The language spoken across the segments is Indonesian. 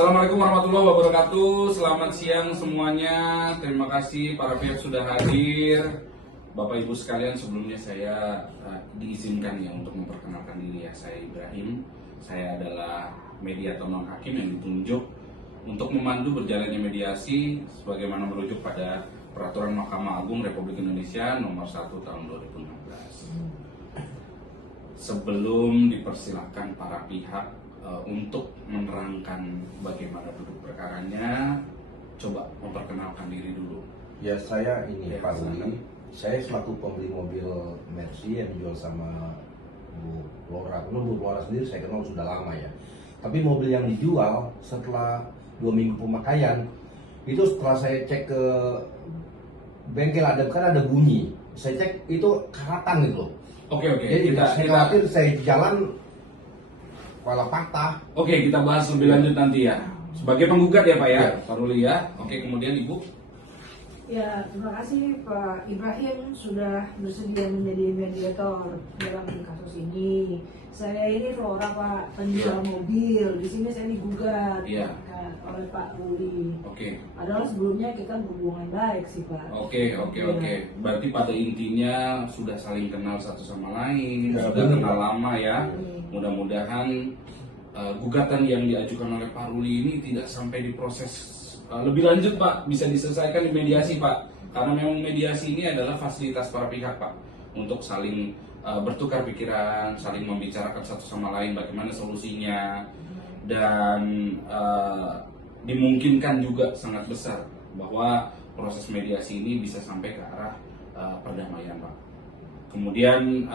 Assalamualaikum warahmatullahi wabarakatuh. Selamat siang semuanya. Terima kasih para pihak sudah hadir. Bapak Ibu sekalian, sebelumnya saya diizinkan ya untuk memperkenalkan diri ya. Saya Ibrahim. Saya adalah mediator non hakim yang ditunjuk untuk memandu berjalannya mediasi sebagaimana merujuk pada Peraturan Mahkamah Agung Republik Indonesia Nomor 1 Tahun 2016. Sebelum dipersilakan para pihak untuk menerangkan bagaimana duduk perkaranya, coba memperkenalkan diri dulu. Ya, saya ini Ya, Pak Ruli. silakan. Saya selaku pembeli mobil Mercy yang dijual sama Bu Flora. Bu Flora sendiri saya kenal sudah lama ya. Tapi mobil yang dijual setelah 2 minggu pemakaian, itu setelah saya cek ke bengkel kan ada bunyi. Saya cek itu karatan gitu loh. Oke, Jadi saya khawatir saya jalan kepala patah. Oke, kita bahas lebih lanjut nanti ya. Sebagai penggugat ya Pak ya, Ya. Pak Ruli ya. Oke, kemudian Ibu. Ya, terima kasih Pak Ibrahim sudah bersedia menjadi mediator dalam kasus ini. Saya ini Flora Pak, penjual mobil. Di sini saya digugat oleh Pak Ruli. Oke. Padahal sebelumnya kita berhubungan baik sih Pak. Oke. Berarti pada intinya sudah saling kenal satu sama lain, Ya, sudah benar, kenal Pak. lama ya. Mudah-mudahan gugatan yang diajukan oleh Pak Ruli ini tidak sampai diproses lebih lanjut Pak, bisa diselesaikan di mediasi Pak. Karena memang mediasi ini adalah fasilitas para pihak Pak untuk saling bertukar pikiran, saling membicarakan satu sama lain bagaimana solusinya, dan dimungkinkan juga sangat besar bahwa proses mediasi ini bisa sampai ke arah perdamaian Pak. Kemudian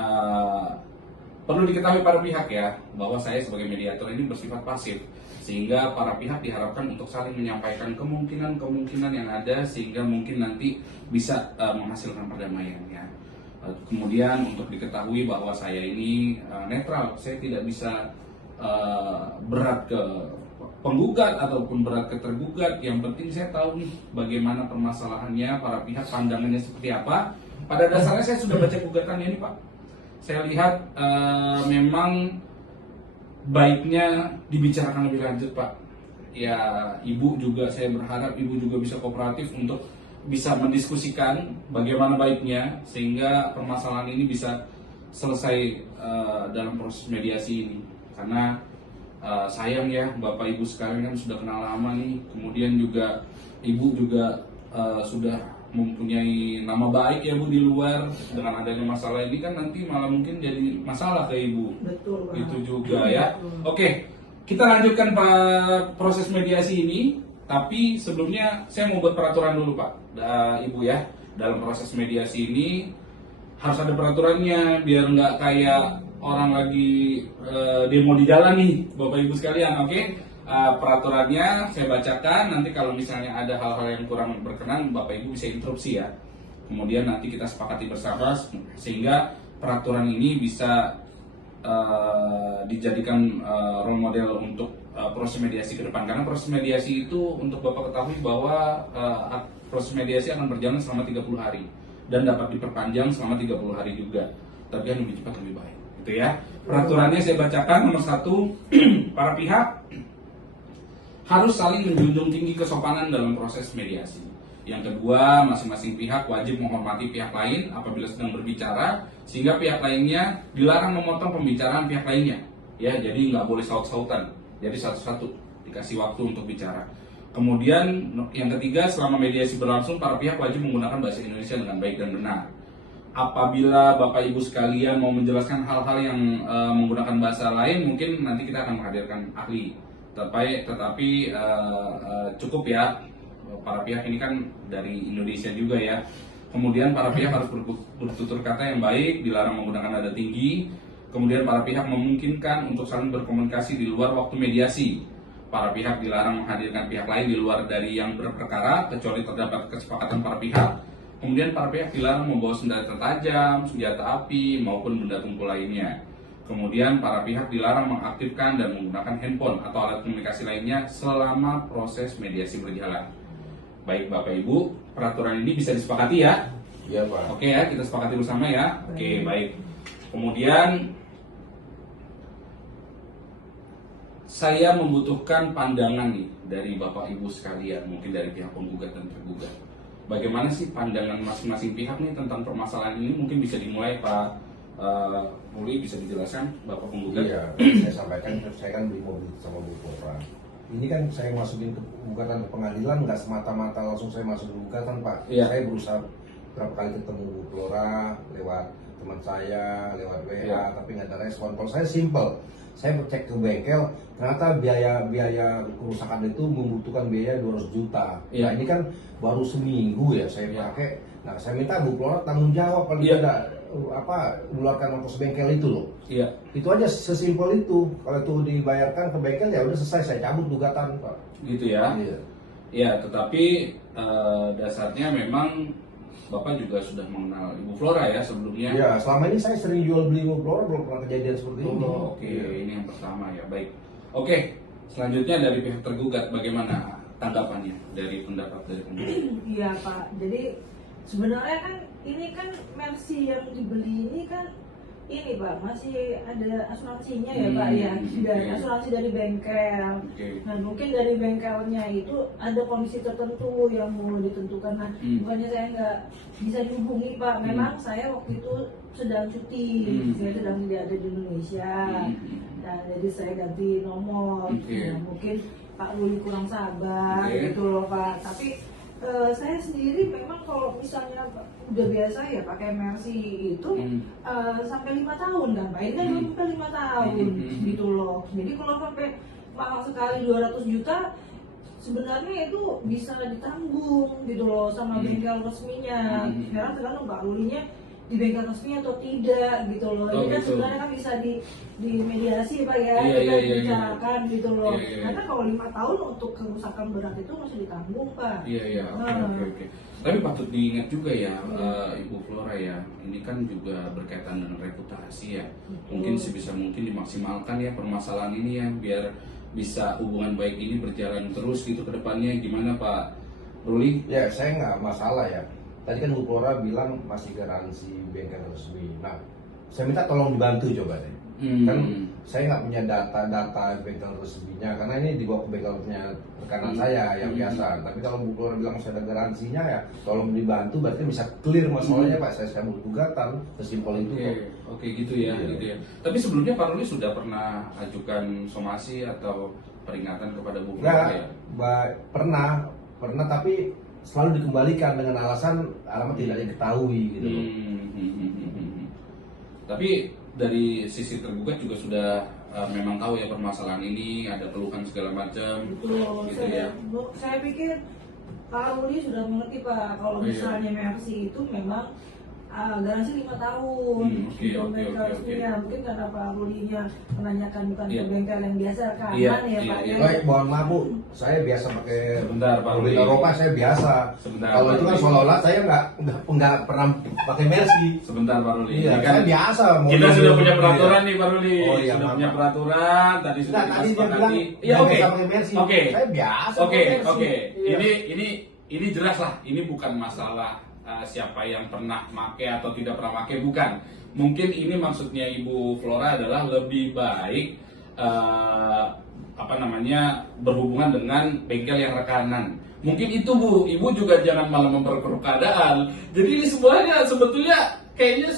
perlu diketahui para pihak ya bahwa saya sebagai mediator ini bersifat pasif, sehingga para pihak diharapkan untuk saling menyampaikan kemungkinan yang ada sehingga mungkin nanti bisa menghasilkan perdamaian ya. Kemudian untuk diketahui bahwa saya ini netral, saya tidak bisa berat ke penggugat ataupun berat ke tergugat. Yang penting saya tahu nih bagaimana permasalahannya, para pihak pandangannya seperti apa. Pada dasarnya saya sudah baca gugatannya ini Pak. Saya lihat memang baiknya dibicarakan lebih lanjut Pak. Ya, Ibu juga saya berharap Ibu juga bisa kooperatif untuk bisa mendiskusikan bagaimana baiknya sehingga permasalahan ini bisa selesai dalam proses mediasi ini. Karena sayang ya Bapak Ibu sekalian kan sudah kenal lama nih. Kemudian juga Ibu juga sudah mempunyai nama baik ya Bu di luar. Dengan adanya masalah ini kan nanti malah mungkin jadi masalah ke Ibu. Betul Pak. Itu juga ya. Oke, kita lanjutkan Pak proses mediasi ini. Tapi sebelumnya saya mau buat peraturan dulu Pak, Ibu ya. Dalam proses mediasi ini harus ada peraturannya biar nggak kayak orang lagi demo di jalan nih Bapak Ibu sekalian. Oke. Peraturannya saya bacakan, nanti kalau misalnya ada hal-hal yang kurang berkenan Bapak Ibu bisa interupsi ya. Kemudian nanti kita sepakati bersama sehingga peraturan ini bisa dijadikan role model untuk proses mediasi ke depan. Karena proses mediasi itu untuk Bapak ketahui bahwa proses mediasi akan berjalan selama 30 hari dan dapat diperpanjang selama 30 hari juga. Tapi yang lebih cepat lebih baik. Gitu ya. Peraturannya saya bacakan. Nomor 1, para pihak harus saling menjunjung tinggi kesopanan dalam proses mediasi. Yang kedua, masing-masing pihak wajib menghormati pihak lain apabila sedang berbicara, sehingga pihak lainnya dilarang memotong pembicaraan pihak lainnya. Ya, jadi nggak boleh saut-sautan. Jadi satu-satu dikasih waktu untuk bicara. Kemudian yang ketiga, selama mediasi berlangsung, para pihak wajib menggunakan bahasa Indonesia dengan baik dan benar. Apabila Bapak Ibu sekalian mau menjelaskan hal-hal yang menggunakan bahasa lain, mungkin nanti kita akan menghadirkan ahli. Tetapi cukup ya, para pihak ini kan dari Indonesia juga ya. Kemudian para pihak harus bertutur kata yang baik, dilarang menggunakan nada tinggi. Kemudian para pihak memungkinkan untuk saling berkomunikasi di luar waktu mediasi. Para pihak dilarang menghadirkan pihak lain di luar dari yang berperkara kecuali terdapat kesepakatan para pihak. Kemudian para pihak dilarang membawa senjata tajam, senjata api maupun benda tumpul lainnya. Kemudian para pihak dilarang mengaktifkan dan menggunakan handphone atau alat komunikasi lainnya selama proses mediasi berjalan. Baik Bapak Ibu, peraturan ini bisa disepakati ya? Iya Pak. Oke ya, kita sepakati bersama ya. Oke, baik. Kemudian saya membutuhkan pandangan nih dari Bapak Ibu sekalian, mungkin dari pihak penggugat dan tergugat. Bagaimana sih pandangan masing-masing pihak nih tentang permasalahan ini? Mungkin bisa dimulai Pak Ruli, bisa dijelaskan Bapak penggugat? Iya, saya sampaikan, saya kan beli mobil sama Bu Flora. Ini kan saya masukin ke gugatan ke pengadilan, nggak semata-mata langsung saya masuk ke gugatan, Pak. Iya. Saya berusaha berapa kali ketemu Bu Flora lewat teman saya, lewat WA, Iya. tapi nggak ada respon. Kalau saya simple, saya cek ke bengkel, ternyata biaya kerusakan itu membutuhkan biaya 200 juta. Iya. Nah ini kan baru seminggu ya saya Iya. pakai. Nah saya minta Bu Flora tanggung jawab kalau Iya. tidak mengeluarkan ongkos bengkel itu loh. Iya. Itu aja sesimpel itu. Kalau itu dibayarkan ke bengkel ya udah selesai, saya cabut gugatan, Pak. Gitu ya? Iya. Ya, tetapi dasarnya memang Bapak juga sudah mengenal Ibu Flora ya sebelumnya. Iya, selama ini saya sering jual beli mobil Flora, belum pernah kejadian seperti ini. Oh, oke, Iya. ini yang pertama ya, baik. Oke, selanjutnya dari pihak tergugat bagaimana tanggapannya dari pendapat dari penggugat? Iya Pak, jadi sebenarnya kan ini kan Mercy yang dibeli ini kan ini Pak, masih ada asuransinya ya Pak ya, dan oke. asuransi dari bengkel. Oke. Nah mungkin dari bengkelnya itu ada kondisi tertentu yang mau ditentukan. Nah bukannya saya nggak bisa dihubungi Pak, memang saya waktu itu sedang cuti, saya sedang tidak ada di Indonesia. Nah jadi saya ganti nomor. Oke. Nah, mungkin Pak Ruli kurang sabar Oke. gitu loh Pak. Tapi saya sendiri memang kalau misalnya udah biasa ya pakai Mercy itu sampai 5 tahun kan Pak, ini kan belum sampai 5 tahun gitu loh. Jadi kalau sampai mahal sekali 200 juta sebenarnya itu bisa ditanggung gitu loh sama bengkel resminya. Sekarang tergantung Pak Rulinya di bengkel resmi atau tidak gitu loh. Oh, Ini kan gitu. sebenarnya kan bisa di mediasi Pak ya, Iya, kita iya. bicarakan gitu loh. Iya, iya. Karena kalau 5 tahun untuk kerusakan berat itu masih ditanggung Pak. Iya, oke. Tapi patut diingat juga ya, Ibu Flora ya, ini kan juga berkaitan dengan reputasi ya. Mungkin sebisa mungkin dimaksimalkan ya permasalahan ini ya, biar bisa hubungan baik ini berjalan terus gitu ke depannya. Gimana Pak Ruli? Ya, saya nggak masalah ya. Tadi kan Bu Flora bilang masih garansi bengkel resmi. Nah, saya minta tolong dibantu coba deh. Kan saya nggak punya data bengkel resminya, karena ini dibawa ke bengkelnya rekanan saya yang biasa. Tapi kalau Bu Flora bilang saya ada garansinya ya, tolong dibantu, berarti bisa clear masalahnya Pak. Saya mau gugatan, sesimpel itu kok. Oke gitu ya, Iya. gitu ya. Tapi sebelumnya Pak Ruli sudah pernah ajukan somasi atau peringatan kepada Bu Flora ya? Pernah tapi selalu dikembalikan dengan alasan alamat tidak diketahui gitu loh. Tapi dari sisi tergugat juga sudah memang tahu ya permasalahan ini, ada keluhan segala macam. Betul, Gitu ya. saya pikir Pak Ruli sudah mengerti Pak kalau Iya. misalnya Mercy itu memang garansi 5 tahun Oke, untuk oke, bengkel oke, resminya. Mungkin karena Pak Rulinya menanyakan bukan Iya. ke bengkel yang biasa rekanan Iya, ya iya, Pak iya. ya. Baik, mohon maaf Bu, saya biasa pakai Sebentar, Pak mobil Ruli. Eropa, saya biasa. Sebentar, Kalau Pak itu kan Ruli. seolah-olah saya nggak pernah pakai Mercy. Sebentar Pak Ruli. Iya, Ini kan saya biasa. kita sudah punya peraturan nih Pak Ruli. Oh, iya, sudah maaf. punya peraturan, tadi sudah Nah, tadi dia bilang disepakati. Iya, nggak oke. bisa pakai Mercy. Oke. Saya biasa Oke, pakai Mercy. oke. Iya. Ini jelas lah. Ini bukan masalah siapa yang pernah make atau tidak pernah make, bukan. Mungkin ini maksudnya Ibu Flora adalah lebih baik berhubungan dengan bengkel yang rekanan. Mungkin itu Bu, Ibu juga jangan malah memperkeruh keadaan. Jadi ini semuanya sebetulnya kayaknya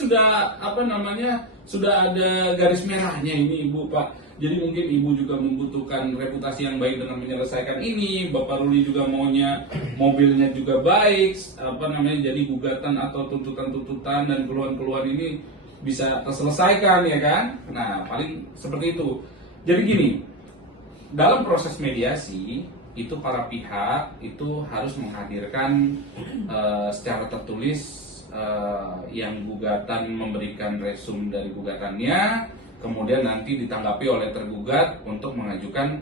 sudah ada garis merahnya ini Ibu Pak. Jadi mungkin Ibu juga membutuhkan reputasi yang baik dengan menyelesaikan ini. Bapak Ruli juga maunya mobilnya juga baik, jadi gugatan atau tuntutan-tuntutan dan keluhan-keluhan ini bisa terselesaikan ya kan. Nah paling seperti itu. Jadi gini, dalam proses mediasi itu para pihak itu harus menghadirkan secara tertulis yang gugatan memberikan resum dari gugatannya, kemudian nanti ditanggapi oleh tergugat untuk mengajukan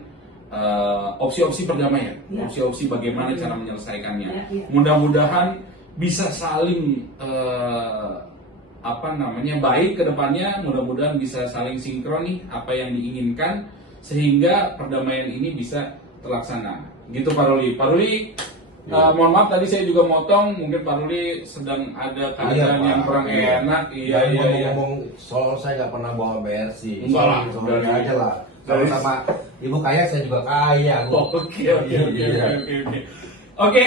opsi-opsi perdamaian, Ya. opsi-opsi bagaimana cara menyelesaikannya. Ya. Mudah-mudahan bisa saling baik ke depannya, mudah-mudahan bisa saling sinkron nih apa yang diinginkan sehingga perdamaian ini bisa terlaksana. Gitu Pak Ruli. Pak Ruli, mohon maaf tadi saya juga motong, mungkin Pak Ruli sedang ada keadaan Pak. yang kurang enak. Iya. Ngomong soal saya nggak pernah bawa Mercy. Enggak lah, Soalnya dari- aja lah. Sama-sama ibu kaya, saya juga kaya. Oke.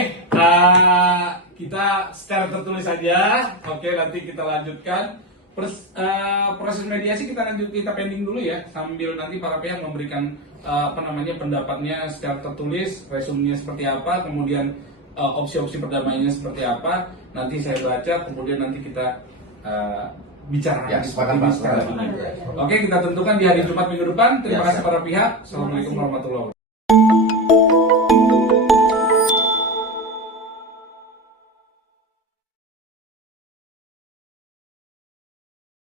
Kita secara tertulis saja. Oke, nanti kita lanjutkan. Proses mediasi kita pending dulu ya, sambil nanti para pihak memberikan pendapatnya secara tertulis, resumenya seperti apa, kemudian opsi-opsi perdamaiannya seperti apa. Nanti saya baca, kemudian nanti kita bicara. Ya, sepakat. Oke, kita tentukan di hari Jumat minggu depan. Terima kasih para pihak. Assalamualaikum warahmatullahi wabarakatuh.